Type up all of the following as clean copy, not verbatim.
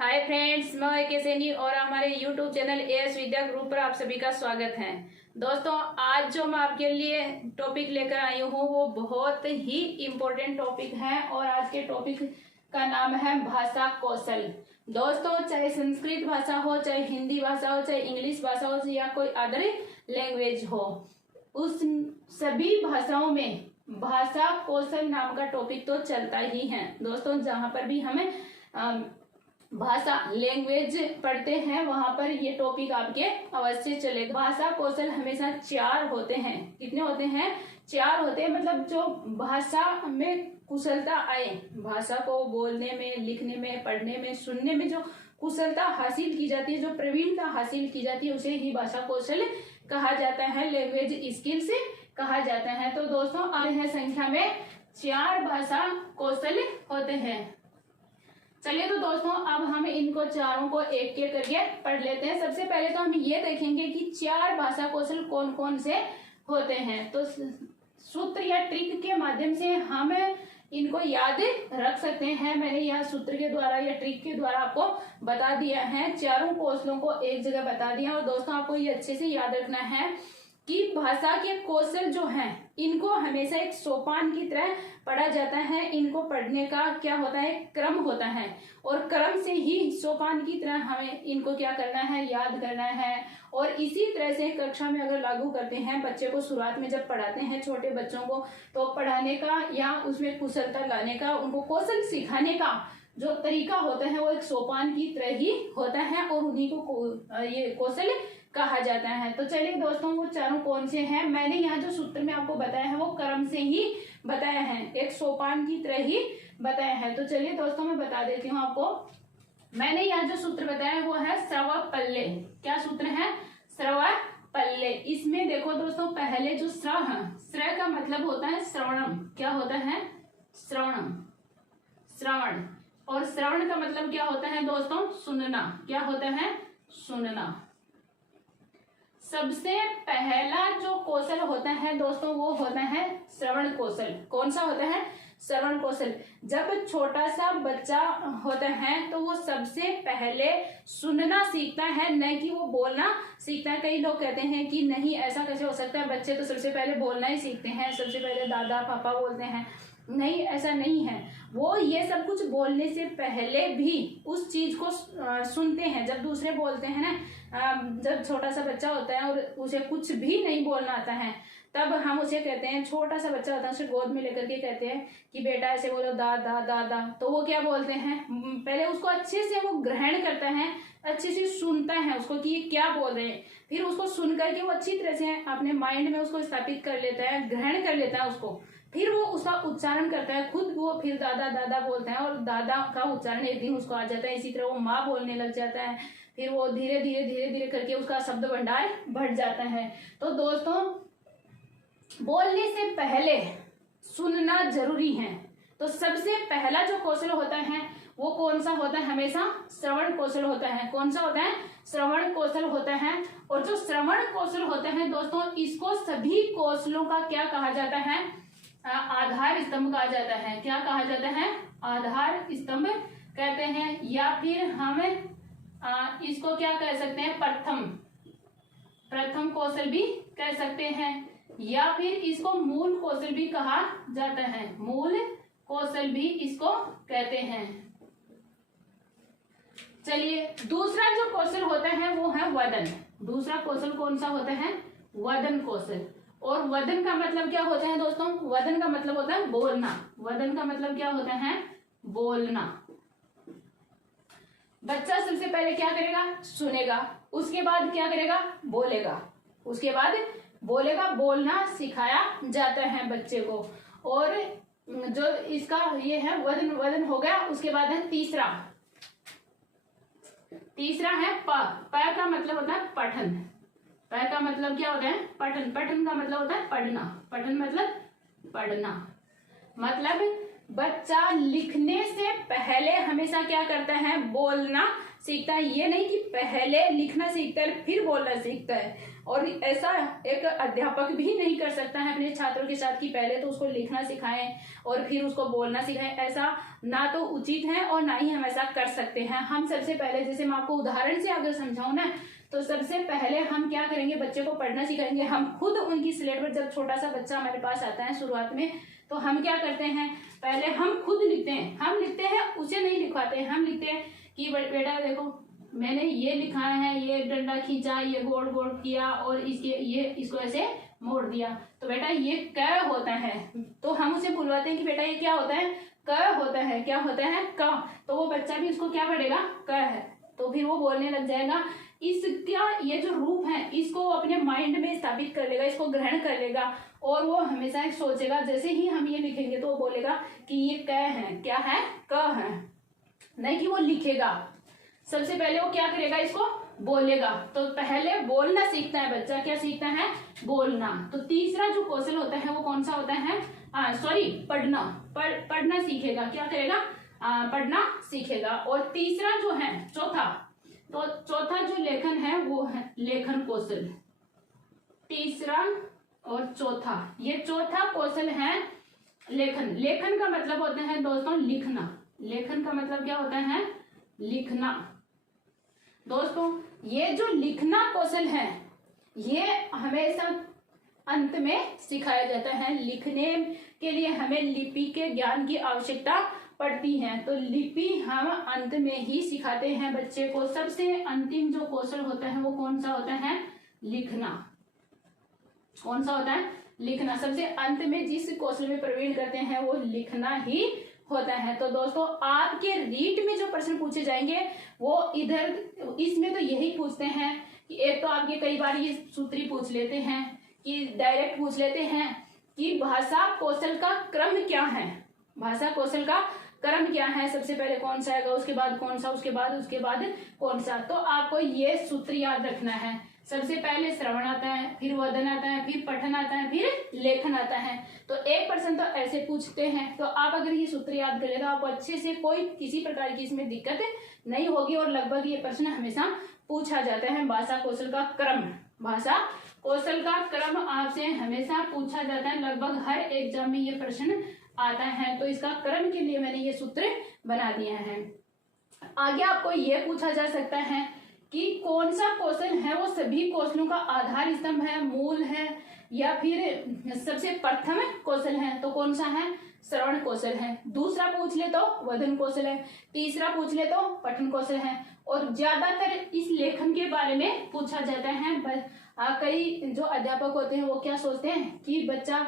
Hi friends, मैं के सैनी और हमारे यूट्यूब चैनल एएस विद्या ग्रुप पर आप सभी का स्वागत है। दोस्तों, आज जो मैं आपके लिए टॉपिक लेकर आई हूँ वो बहुत ही इम्पोर्टेंट टॉपिक है और आज के टॉपिक का नाम है भाषा कौशल। दोस्तों, चाहे संस्कृत भाषा हो, चाहे हिंदी भाषा हो, चाहे इंग्लिश भाषा हो या कोई अदर लैंग्वेज हो, उस सभी भाषाओं में भाषा कौशल नाम का टॉपिक तो चलता ही है। दोस्तों, जहाँ पर भी हमें भाषा लैंग्वेज पढ़ते हैं वहां पर ये टॉपिक आपके अवश्य चलेगा। भाषा कौशल हमेशा 4 होते हैं। कितने होते हैं? 4 होते हैं। मतलब जो भाषा में कुशलता आए, भाषा को बोलने में, लिखने में, पढ़ने में, सुनने में जो कुशलता हासिल की जाती है, जो प्रवीणता हासिल की जाती है, उसे ही भाषा कौशल कहा जाता है, लैंग्वेज स्किल्स कहा जाता है। तो दोस्तों, आए हैं संख्या में 4 भाषा कौशल होते हैं। चलिए तो दोस्तों, अब हम इनको चारों को एक एक करके पढ़ लेते हैं। सबसे पहले तो हम ये देखेंगे कि 4 भाषा कौशल कौन कौन से होते हैं। तो सूत्र या ट्रिक के माध्यम से हम इनको याद रख सकते हैं। मैंने यह सूत्र के द्वारा या ट्रिक के द्वारा आपको बता दिया है, चारों कौशलों को एक जगह बता दिया। और दोस्तों, आपको ये अच्छे से याद रखना है कि भाषा के कौशल जो हैं, इनको हमेशा एक सोपान की तरह पढ़ा जाता है। इनको पढ़ने का क्या होता है? क्रम होता है, और क्रम से ही सोपान की तरह हमें इनको क्या करना है? याद करना है। और इसी तरह से कक्षा में अगर लागू करते हैं, बच्चे को शुरुआत में जब पढ़ाते हैं छोटे बच्चों को, तो पढ़ाने का या उसमें कुशलता लाने का, उनको कौशल सिखाने का जो तरीका होता है वो एक सोपान की तरह ही होता है, और उन्हीं को ये कौशल कहा जाता है। तो चलिए दोस्तों, वो चारों कौन से हैं? मैंने यहाँ जो सूत्र में आपको बताया है वो क्रम से ही बताया है, एक सोपान की तरह ही बताया है। तो चलिए दोस्तों, मैं बता देती हूँ आपको। मैंने यहाँ जो सूत्र बताया है वो है श्रव पल्ले। क्या सूत्र है? श्रव पल्ले। इसमें देखो दोस्तों, पहले जो श्र का मतलब होता है श्रवणम। क्या होता है? श्रवणम, श्रवण। और श्रवण का मतलब क्या होता है दोस्तों? सुनना। क्या होता है? सुनना। सबसे पहला जो कौशल होता है दोस्तों वो होता है श्रवण कौशल। कौन सा होता है? श्रवण कौशल। जब छोटा सा बच्चा होता है तो वो सबसे पहले सुनना सीखता है, न कि वो बोलना सीखता है। कई लोग कहते हैं कि नहीं, ऐसा कैसे हो सकता है, बच्चे तो सबसे पहले बोलना ही सीखते हैं, सबसे पहले दादा पापा बोलते हैं। नहीं, ऐसा नहीं है। वो ये सब कुछ बोलने से पहले भी उस चीज को सुनते हैं। जब दूसरे बोलते हैं ना, जब छोटा सा बच्चा होता है और उसे कुछ भी नहीं बोलना आता है, तब हम उसे कहते हैं, छोटा सा बच्चा होता है, उसे गोद में लेकर के कहते हैं कि बेटा ऐसे बोलो, दादा दादा। तो वो क्या बोलते हैं? पहले उसको अच्छे से वो ग्रहण करता है, अच्छे से सुनता है उसको कि ये क्या बोल रहे हैं। फिर उसको सुन करके वो अच्छी तरह से अपने माइंड में उसको स्थापित कर लेता है, ग्रहण कर लेता है उसको। फिर वो उसका उच्चारण करता है खुद। वो फिर दादा दादा बोलता है और दादा का उच्चारण एक दिन उसको आ जाता है। इसी तरह वो माँ बोलने लग जाता है। फिर वो धीरे धीरे करके उसका शब्द भंडार बढ़ जाता है। तो दोस्तों, बोलने से पहले सुनना जरूरी है। तो सबसे पहला जो कौशल होता है वो कौन सा होता है? हमेशा श्रवण कौशल होता है। कौन सा होता है? श्रवण कौशल होता है। और जो श्रवण कौशल होता है दोस्तों, इसको सभी कौशलों का क्या कहा जाता है? आधार स्तंभ कहा जाता है। क्या कहा जाता है? आधार स्तंभ कहते हैं। या फिर हम इसको क्या कह सकते हैं? प्रथम कौशल भी कह सकते हैं। या फिर इसको मूल कौशल भी कहा जाता है। मूल कौशल भी इसको कहते हैं। चलिए, दूसरा जो कौशल होता है वो है वदन। दूसरा कौशल कौन सा होता है? वदन कौशल। और वदन का मतलब क्या होता है दोस्तों? वदन का मतलब होता है बोलना। वदन का मतलब क्या होता है? बोलना। बच्चा सबसे पहले क्या करेगा? सुनेगा। उसके बाद क्या करेगा? बोलेगा। उसके बाद बोलेगा। बोलना सिखाया जाता है बच्चे को। और जो इसका ये है वदन, वदन हो गया। उसके बाद है तीसरा है प का मतलब होता है पठन। प का मतलब क्या होता है? पठन। पठन का मतलब होता है पढ़ना। पठन मतलब पढ़ना। मतलब बच्चा लिखने से पहले हमेशा क्या करता है? बोलना सीखता है। ये नहीं कि पहले लिखना सीखता है फिर बोलना सीखता है। और ऐसा एक अध्यापक भी नहीं कर सकता है अपने छात्रों के साथ कि पहले तो उसको लिखना सिखाएं और फिर उसको बोलना सिखाएं। ऐसा ना तो उचित है और ना ही हम ऐसा कर सकते हैं। हम सबसे पहले, जैसे मैं आपको उदाहरण से अगर समझाऊं ना, तो सबसे पहले हम क्या करेंगे, बच्चे को पढ़ना सिखाएंगे। हम खुद उनकी स्लेट पर, जब छोटा सा बच्चा हमारे पास आता है शुरुआत में, तो हम क्या करते हैं, पहले हम खुद लिखते हैं। हम लिखते हैं, उसे नहीं लिखवाते हैं। हम लिखते हैं कि बेटा देखो मैंने ये लिखा है, ये डंडा खींचा, ये गोल गोल किया और इसको ऐसे मोड़ दिया, तो बेटा ये क होता है। तो हम उसे बुलवाते हैं कि बेटा ये क्या होता है, क होता है। क्या होता है, क। तो वो बच्चा भी उसको क्या पढ़ेगा, क है। तो फिर वो बोलने लग जाएगा। इसका ये जो रूप है इसको अपने माइंड में स्थापित कर लेगा, इसको ग्रहण कर लेगा और वो हमेशा सोचेगा। जैसे ही हम ये लिखेंगे तो वो बोलेगा कि ये क है, क्या है, क है, नहीं कि वो लिखेगा। सबसे पहले वो क्या करेगा, इसको बोलेगा। तो पहले बोलना सीखता है बच्चा। क्या सीखता है, बोलना। तो तीसरा जो कौशल होता है वो कौन सा होता है, पढ़ना। पढ़ना सीखेगा। क्या करेगा, पढ़ना सीखेगा। और तीसरा जो है, चौथा जो लेखन है वो है लेखन कौशल। तीसरा और चौथा, ये चौथा कौशल है लेखन। लेखन का मतलब होता है दोस्तों लिखना। लेखन का मतलब क्या होता है, लिखना। दोस्तों ये जो लिखना कौशल है ये हमेशा अंत में सिखाया जाता है। लिखने के लिए हमें लिपि के ज्ञान की आवश्यकता पड़ती है, तो लिपि हम अंत में ही सिखाते हैं बच्चे को। सबसे अंतिम जो कौशल होता है वो कौन सा होता है, लिखना। कौन सा होता है, लिखना। सबसे अंत में जिस कौशल में प्रवीण करते हैं वो लिखना ही होता है। तो दोस्तों आपके रीट में जो प्रश्न पूछे जाएंगे वो इधर, इसमें तो यही पूछते हैं कि एक तो आपके कई बार ये सूत्री पूछ लेते हैं कि डायरेक्ट पूछ लेते हैं कि भाषा कौशल का क्रम क्या है। भाषा कौशल का क्रम क्या है, सबसे पहले कौन सा आएगा, उसके बाद कौन सा, उसके बाद कौन सा। तो आपको ये सूत्र याद रखना है। सबसे पहले श्रवण आता है, फिर वदन आता है, फिर पठन आता है, फिर लेखन आता है। तो 1% तो ऐसे पूछते हैं। तो आप अगर ये सूत्र याद कर ले तो आपको अच्छे से कोई किसी प्रकार की इसमें दिक्कत नहीं होगी। और लगभग ये प्रश्न हमेशा पूछा जाता है। भाषा कौशल का क्रम, भाषा कौशल का क्रम आपसे हमेशा पूछा जाता है। लगभग हर एग्जाम में ये प्रश्न आता है। तो इसका क्रम के लिए मैंने ये सूत्र बना दिया है। आगे आपको ये पूछा जा सकता है कि कौन सा कौशल है वो सभी कौशलों का आधार स्तंभ है, मूल है, या फिर सबसे प्रथम कौशल है। तो कौन सा है, श्रवण कौशल है। दूसरा पूछ ले तो वदन कौशल है। तीसरा पूछ ले तो पठन कौशल है। और ज्यादातर इस लेखन के बारे में पूछा जाता है। कई जो अध्यापक होते हैं वो क्या सोचते हैं कि बच्चा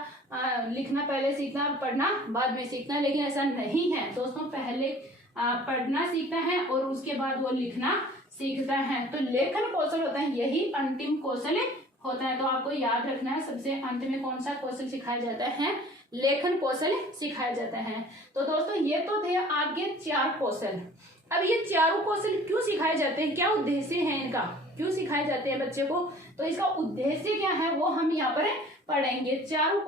लिखना पहले सीखना, पढ़ना बाद में सीखना, लेकिन ऐसा नहीं है दोस्तों। पहले पढ़ना सीखता है और उसके बाद वो लिखना सीखता है। तो लेखन कौशल होता है, यही अंतिम कौशल होता है। तो आपको याद रखना है सबसे अंत में कौन सा कौशल सिखाया जाता है, लेखन कौशल सिखाया जाता है। तो दोस्तों ये तो थे आपके 4 कौशल। अब ये चारों कौशल क्यों सिखाए जाते हैं, क्या उद्देश्य है इनका, क्यों सिखाए जाते हैं बच्चे को, तो इसका उद्देश्य क्या है वो हम यहाँ पर पढ़ेंगे। चारों